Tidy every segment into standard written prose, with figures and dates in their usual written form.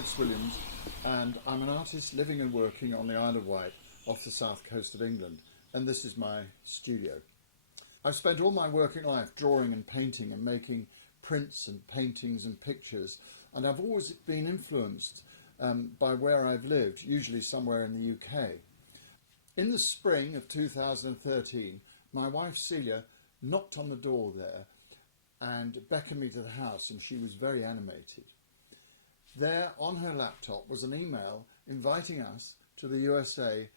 Alex Williams, and I'm an artist living and working on the Isle of Wight off the south coast of England, and this is my studio. I've spent all my working life drawing and painting and making prints and paintings and pictures, and I've always been influenced by where I've lived, usually somewhere in the UK. In the spring of 2013, my wife Celia knocked on the door there and beckoned me to the house, and she was very animated. There on her laptop was an email inviting us to the USA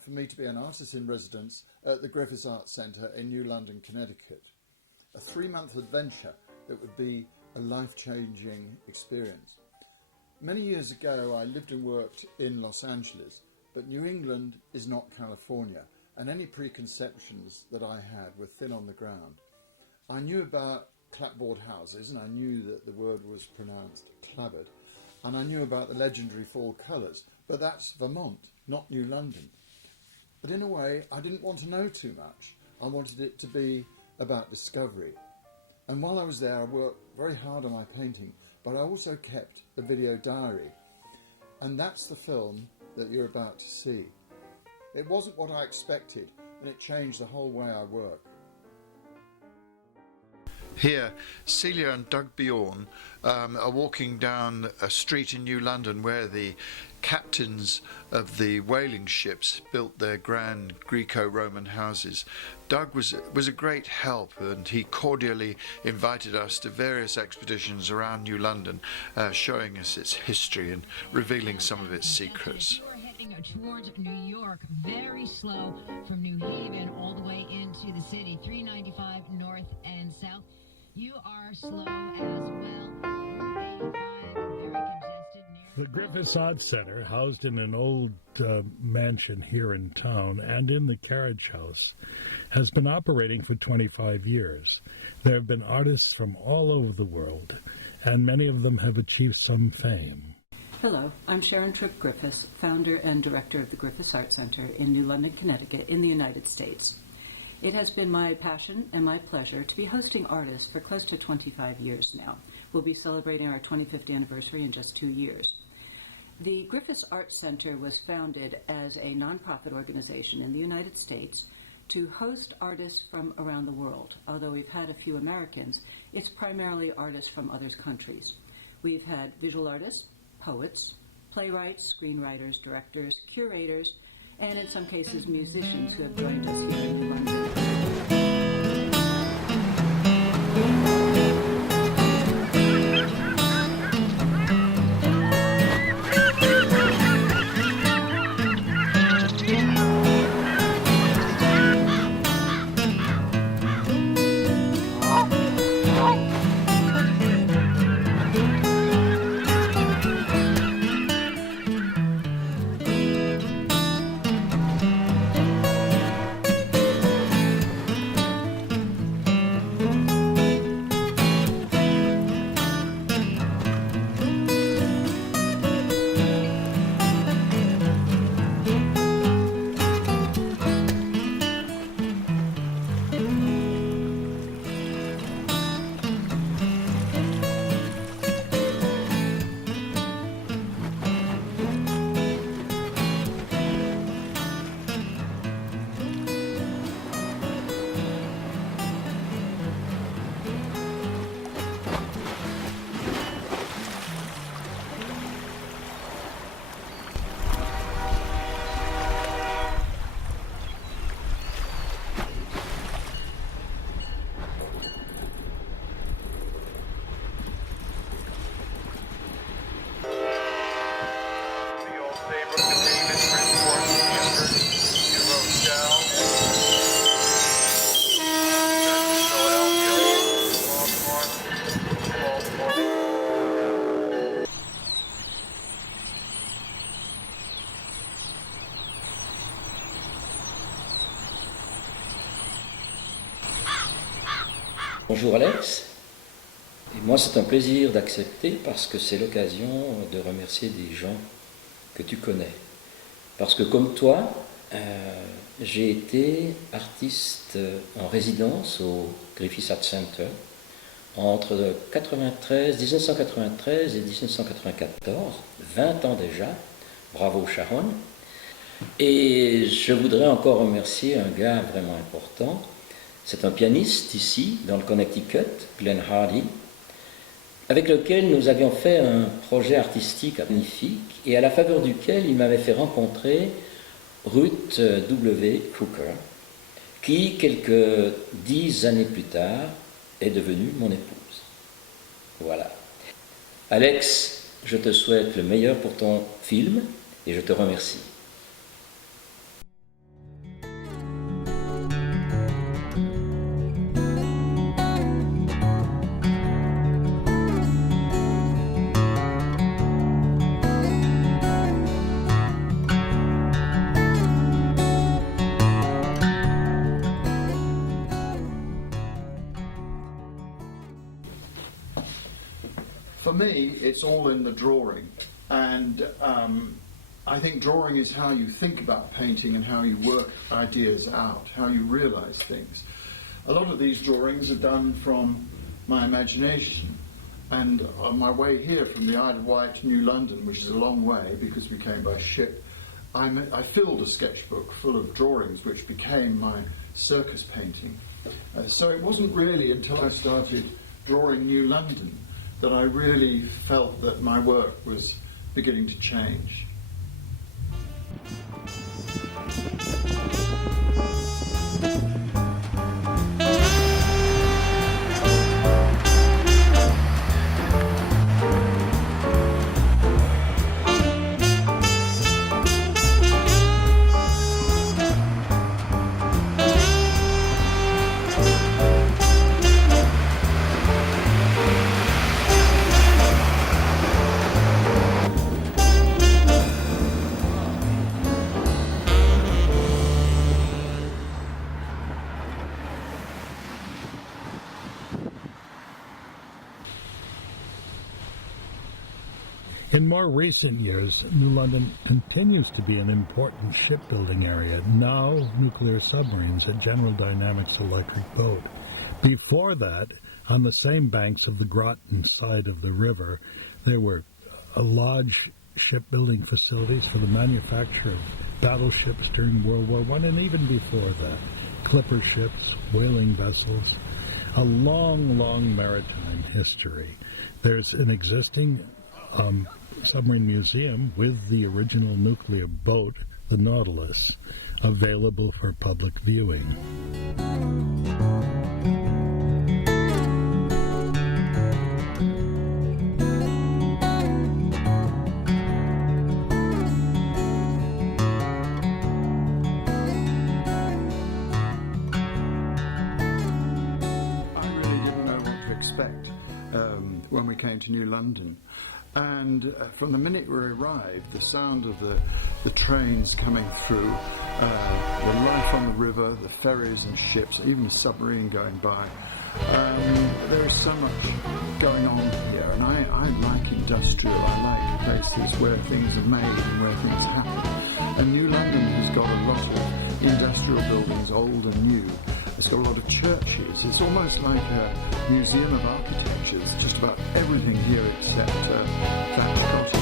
for me to be an artist in residence at the Griffis Art Center in New London, Connecticut. A 3-month adventure that would be a life-changing experience. Many years ago I lived and worked in Los Angeles, but New England is not California, and any preconceptions that I had were thin on the ground. I knew about clapboard houses, and I knew that the word was pronounced clabbered, and I knew about the legendary fall colours, but that's Vermont, not New London. But in a way, I didn't want to know too much. I wanted it to be about discovery. And while I was there, I worked very hard on my painting, but I also kept a video diary. And that's the film that you're about to see. It wasn't what I expected, and it changed the whole way I work. Here, Celia and Doug Bjorn are walking down a street in New London where the captains of the whaling ships built their grand Greco-Roman houses. Doug was a great help, and he cordially invited us to various expeditions around New London, showing us its history and revealing some of its secrets. Towards New York, very slow from New Haven all the way into the city, 395 north and south. You are slow as well. 85, very congested. The Griffis Art Center, housed in an old mansion here in town and in the carriage house, has been operating for 25 years. There have been artists from all over the world, and many of them have achieved some fame. Hello, I'm Sharon Tripp Griffis, founder and director of the Griffis Art Center in New London, Connecticut, in the United States. It has been my passion and my pleasure to be hosting artists for close to 25 years now. We'll be celebrating our 25th anniversary in just 2 years. The Griffis Art Center was founded as a nonprofit organization in the United States to host artists from around the world. Although we've had a few Americans, it's primarily artists from other countries. We've had visual artists, poets, playwrights, screenwriters, directors, curators, and in some cases musicians who have joined us here in London. Bonjour Alex, et moi c'est un plaisir d'accepter parce que c'est l'occasion de remercier des gens que tu connais. Parce que comme toi, j'ai été artiste en résidence au Griffis Art Center entre 1993 et 1994, 20 ans déjà. Bravo Sharon. Et je voudrais encore remercier un gars vraiment important. C'est un pianiste ici, dans le Connecticut, Glenn Hardy, avec lequel nous avions fait un projet artistique magnifique et à la faveur duquel il m'avait fait rencontrer Ruth W. Crooker, qui, quelques 10 années plus tard, est devenue mon épouse. Voilà. Alex, je te souhaite le meilleur pour ton film et je te remercie. For me, it's all in the drawing, and I think drawing is how you think about painting and how you work ideas out, how you realize things. A lot of these drawings are done from my imagination, and on my way here from the Isle of Wight to New London, which is a long way because we came by ship, I filled a sketchbook full of drawings which became my circus painting. So it wasn't really until I started drawing New London that I really felt that my work was beginning to change. In more recent years, New London continues to be an important shipbuilding area, now nuclear submarines at General Dynamics Electric Boat. Before that, on the same banks of the Groton side of the river, there were large shipbuilding facilities for the manufacture of battleships during World War I, and even before that, clipper ships, whaling vessels, a long, long maritime history. There's an existing submarine museum with the original nuclear boat, the Nautilus, available for public viewing. I really didn't know what to expect when we came to New London. And from the minute we arrived, the sound of the trains coming through, the life on the river, the ferries and ships, even a submarine going by, there is so much going on here. And I like industrial, I like places where things are made and where things happen. And New London has got a lot of industrial buildings, old and new. It's got a lot of churches. It's almost like a museum of architecture. It's just about everything here except that cottage.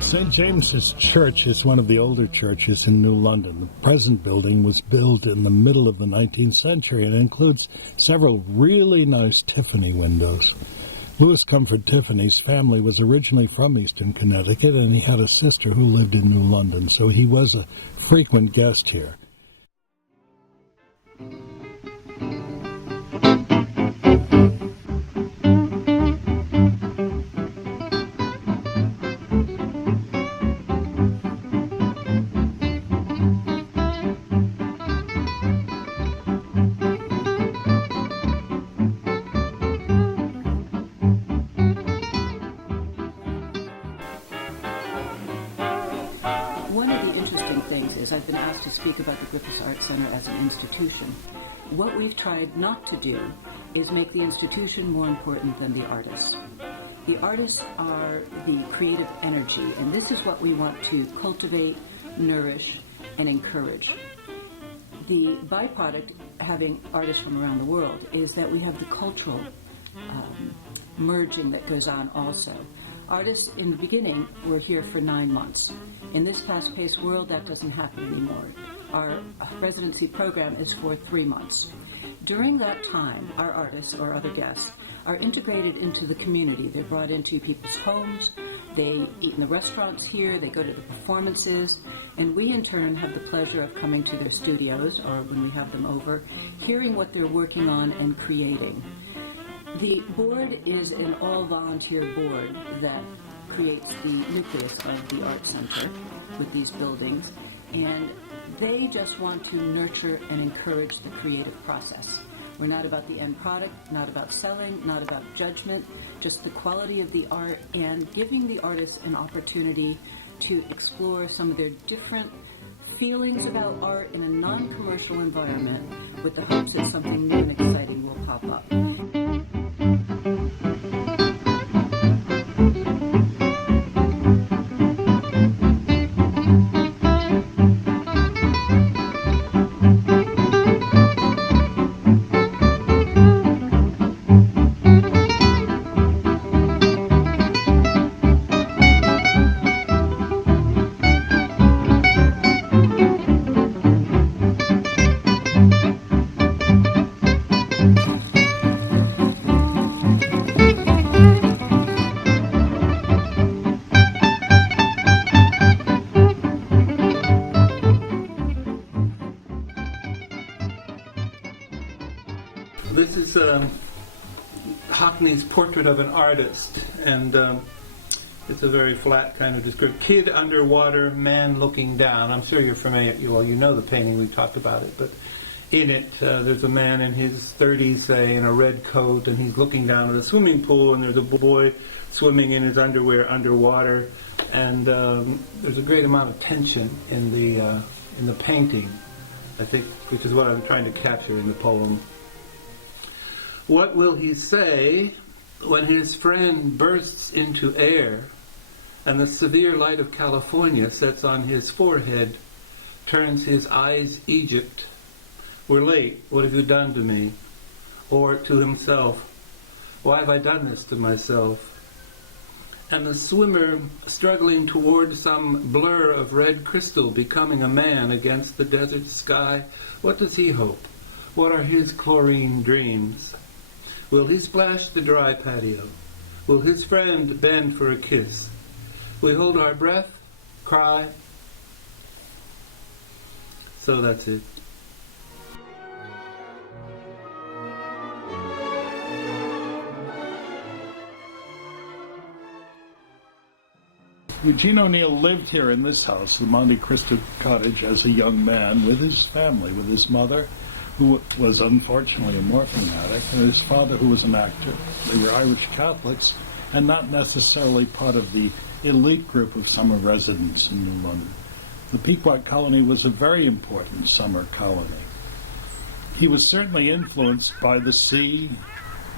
St. James's Church is one of the older churches in New London. The present building was built in the middle of the 19th century and includes several really nice Tiffany windows. Louis Comfort Tiffany's family was originally from Eastern Connecticut, and he had a sister who lived in New London, so he was a frequent guest here. things is I've been asked to speak about the Griffis Art Center as an institution. What we've tried not to do is make the institution more important than the artists. The artists are the creative energy, and this is what we want to cultivate, nourish, and encourage. The byproduct, having artists from around the world, is that we have the cultural merging that goes on also. Artists in the beginning were here for 9 months. In this fast-paced world, that doesn't happen anymore. Our residency program is for 3 months. During that time, our artists or other guests are integrated into the community. They're brought into people's homes, they eat in the restaurants here, they go to the performances, and we in turn have the pleasure of coming to their studios, or when we have them over, hearing what they're working on and creating. The board is an all-volunteer board that creates the nucleus of the Art Center with these buildings, and they just want to nurture and encourage the creative process. We're not about the end product, not about selling, not about judgment, just the quality of the art and giving the artists an opportunity to explore some of their different feelings about art in a non-commercial environment with the hopes that something new and exciting will pop up. This is Hockney's portrait of an artist, and it's a very flat kind of description. Kid underwater, man looking down. I'm sure you're familiar, well, you know the painting, we talked about it, but in it there's a man in his 30s, say, in a red coat, and he's looking down at a swimming pool, and there's a boy swimming in his underwear underwater, and there's a great amount of tension in the painting, I think, which is what I'm trying to capture in the poem. What will he say when his friend bursts into air and the severe light of California sets on his forehead, turns his eyes Egypt? We're late, what have you done to me? Or to himself, why have I done this to myself? And the swimmer struggling toward some blur of red crystal, becoming a man against the desert sky, what does he hope? What are his chlorine dreams? Will he splash the dry patio? Will his friend bend for a kiss? We hold our breath, cry. So that's it. Eugene O'Neill lived here in this house, the Monte Cristo cottage, as a young man with his family, with his mother, who was unfortunately a morphine addict, and his father, who was an actor. They were Irish Catholics and not necessarily part of the elite group of summer residents in New London. The Pequot colony was a very important summer colony. He was certainly influenced by the sea,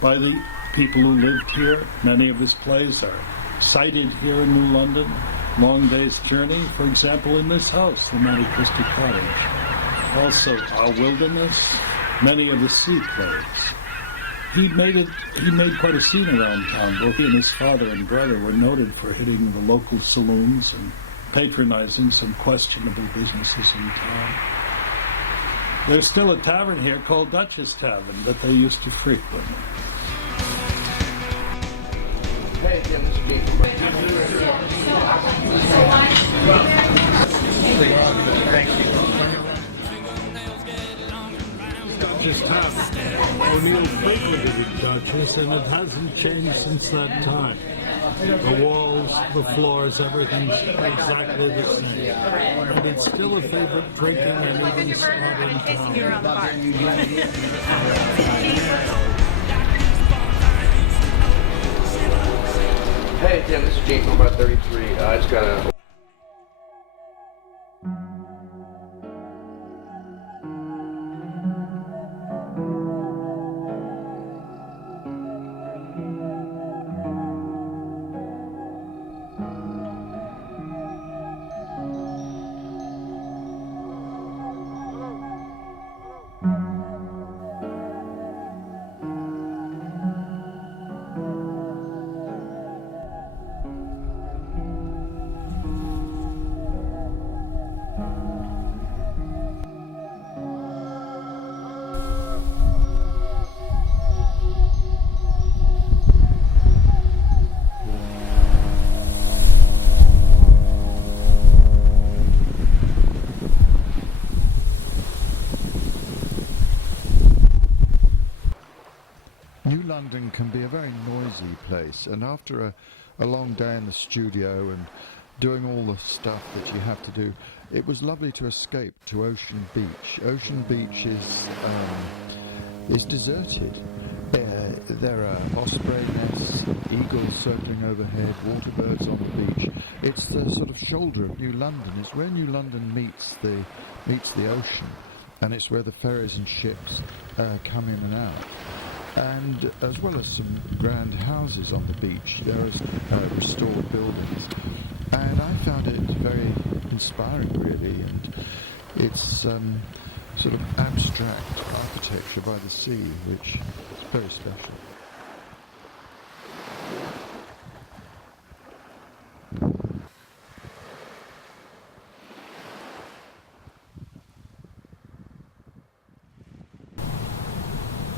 by the people who lived here. Many of his plays are cited here in New London. Long Day's Journey, for example, in this house, the Monte Cristo cottage. Also, Our Wilderness, many of the sea plays. He made quite a scene around town. Both he and his father and brother were noted for hitting the local saloons and patronizing some questionable businesses in town. There's still a tavern here called Duchess Tavern that they used to frequent. Hey, Jim, this is Jason. Thank you. Duchess Tavern. O'Neill frequented Duchess, and it hasn't changed since that time. The walls, the floors, everything's exactly the same. And it's still a favorite drinking and eating spot in town. Hey, Tim, this is Jason, about 33. I just got a London can be a very noisy place, and after a long day in the studio and doing all the stuff that you have to do, it was lovely to escape to Ocean Beach. Ocean Beach is deserted. There are osprey nests, eagles circling overhead, water birds on the beach. It's the sort of shoulder of New London. It's where New London meets the ocean, and it's where the ferries and ships come in and out. And as well as some grand houses on the beach, there are restored buildings. And I found it very inspiring, really, and it's sort of abstract architecture by the sea, which is very special.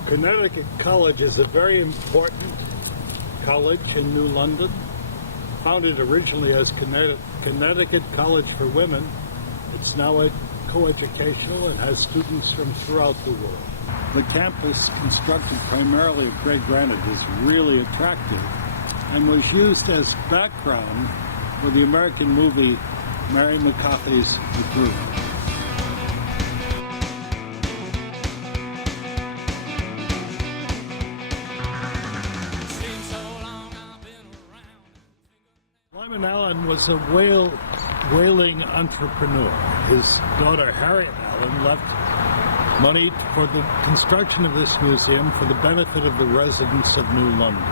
Connecticut College is a very important college in New London, founded originally as Connecticut College for Women. It's now coeducational and has students from throughout the world. The campus, constructed primarily of gray granite, is really attractive and was used as background for the American movie Mary McCarthy's The Group. Lyman Allen was a whaling entrepreneur. His daughter Harriet Allen left money for the construction of this museum for the benefit of the residents of New London.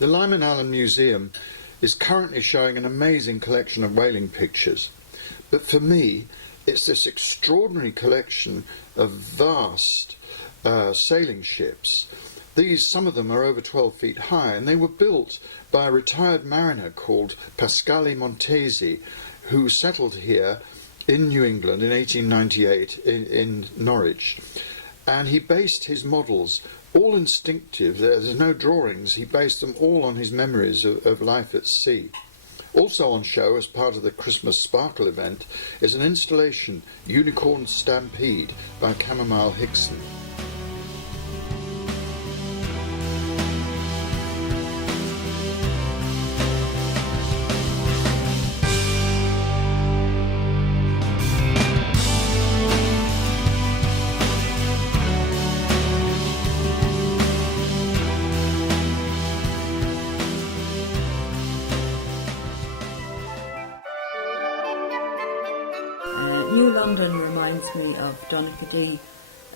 The Lyman Allen Museum is currently showing an amazing collection of whaling pictures. But for me, it's this extraordinary collection of vast sailing ships. Some of them are over 12 feet high, and they were built by a retired mariner called Pasquale Montesi, who settled here in New England in 1898 in Norwich. And he based his models, all instinctive, there's no drawings, he based them all on his memories of life at sea. Also on show as part of the Christmas Sparkle event is an installation, Unicorn Stampede, by Chamomile Hickson. New London reminds me of Donaghadee,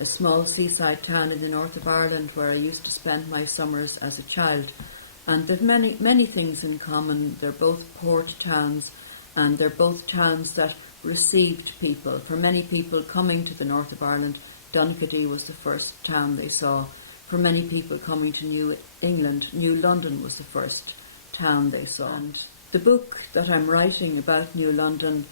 a small seaside town in the north of Ireland where I used to spend my summers as a child. And they've many things in common. They're both port towns, and they're both towns that received people. For many people coming to the north of Ireland, Donaghadee was the first town they saw. For many people coming to New England, New London was the first town they saw. And the book that I'm writing about New London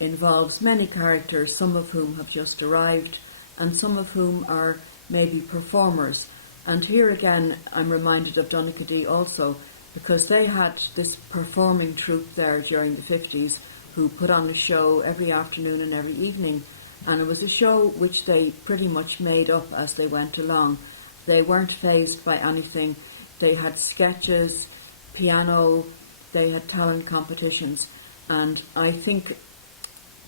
involves many characters, some of whom have just arrived and some of whom are maybe performers. And here again I'm reminded of Donaghadee also, because they had this performing troupe there during the 50s who put on a show every afternoon and every evening, and it was a show which they pretty much made up as they went along. They weren't fazed by anything. They had sketches, piano, they had talent competitions, and I think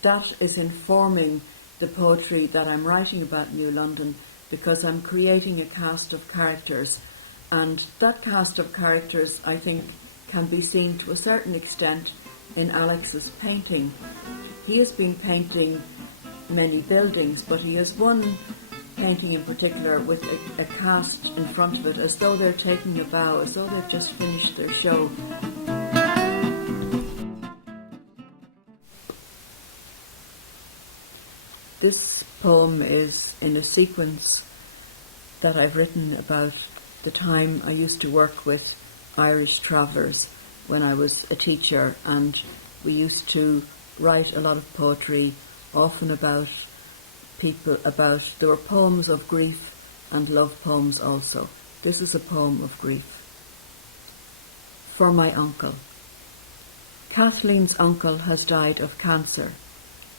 that is informing the poetry that I'm writing about New London, because I'm creating a cast of characters, and that cast of characters I think can be seen to a certain extent in Alex's painting. He has been painting many buildings, but he has one painting in particular with a cast in front of it as though they're taking a bow, as though they've just finished their show. This poem is in a sequence that I've written about the time I used to work with Irish travellers when I was a teacher, and we used to write a lot of poetry, often about people, there were poems of grief and love poems also. This is a poem of grief. For my uncle. Kathleen's uncle has died of cancer.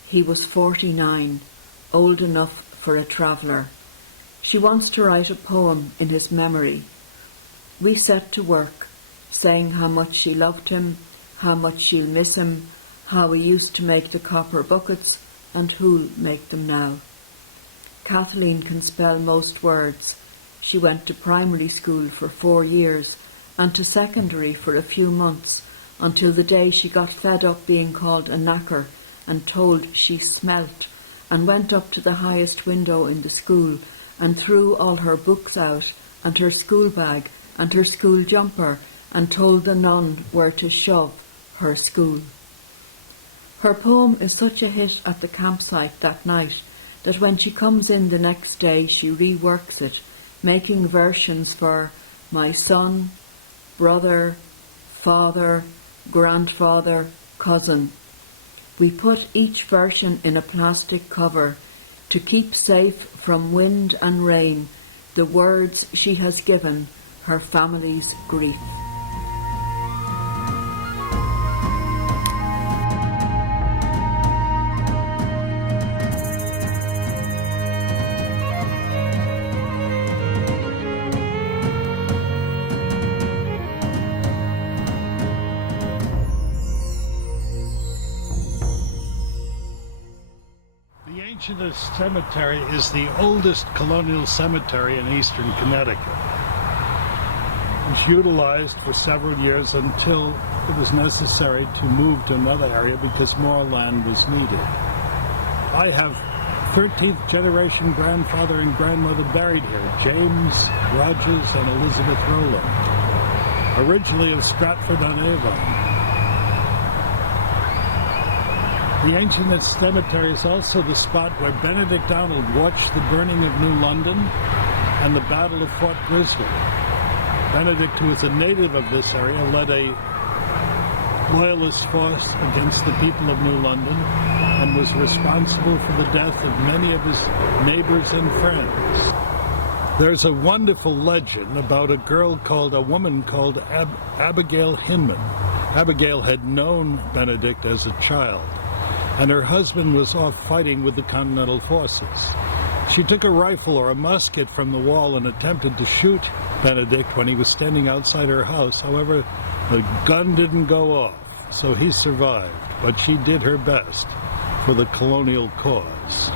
He was 49, old enough for a traveller. She wants to write a poem in his memory. We set to work, saying how much she loved him, how much she'll miss him, how we used to make the copper buckets, and who'll make them now. Kathleen can spell most words. She went to primary school for 4 years and to secondary for a few months, until the day she got fed up being called a knacker and told she smelt, and went up to the highest window in the school and threw all her books out and her school bag and her school jumper and told the nun where to shove her school. Her poem is such a hit at the campsite that night that when she comes in the next day she reworks it, making versions for my son, brother, father, grandfather, cousin. We put each version in a plastic cover to keep safe from wind and rain the words she has given her family's grief. The Ancient Cemetery is the oldest colonial cemetery in eastern Connecticut. It was utilized for several years until it was necessary to move to another area because more land was needed. I have 13th generation grandfather and grandmother buried here, James Rogers and Elizabeth Rowland, originally of Stratford-on-Avon. The Ancient Cemetery is also the spot where Benedict Arnold watched the burning of New London and the Battle of Fort Grizzly. Benedict, who is a native of this area, led a loyalist force against the people of New London and was responsible for the death of many of his neighbors and friends. There's a wonderful legend about a woman called Abigail Hinman. Abigail had known Benedict as a child, and her husband was off fighting with the Continental forces. She took a rifle or a musket from the wall and attempted to shoot Benedict when he was standing outside her house. However, the gun didn't go off, so he survived, but she did her best for the colonial cause.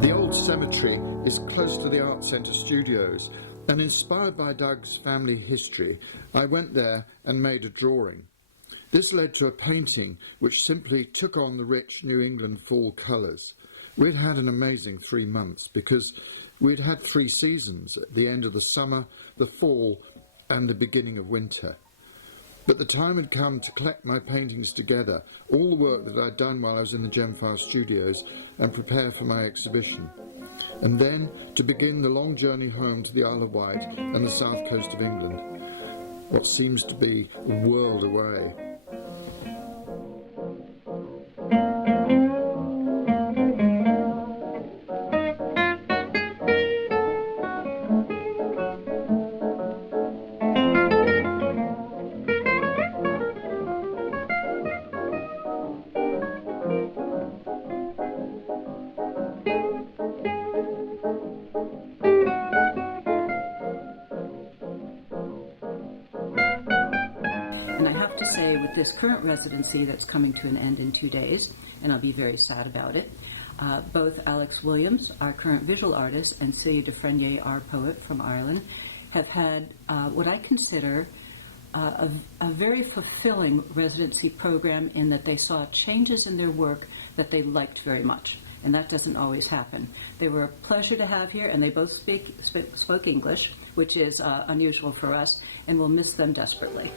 The old cemetery is close to the Art Center studios, and inspired by Doug's family history, I went there and made a drawing. This led to a painting which simply took on the rich New England fall colours. We'd had an amazing 3 months because we'd had 3 seasons at the end of the summer, the fall and the beginning of winter. But the time had come to collect my paintings together, all the work that I'd done while I was in the Gemfire studios, and prepare for my exhibition. And then to begin the long journey home to the Isle of Wight and the south coast of England, what seems to be a world away. And I have to say, with this current residency that's coming to an end in 2 days, and I'll be very sad about it, both Alex Williams, our current visual artist, and Celia Dufresnier, our poet from Ireland, have had what I consider a very fulfilling residency program, in that they saw changes in their work that they liked very much. And that doesn't always happen. They were a pleasure to have here, and they both spoke English, which is unusual for us, and we'll miss them desperately.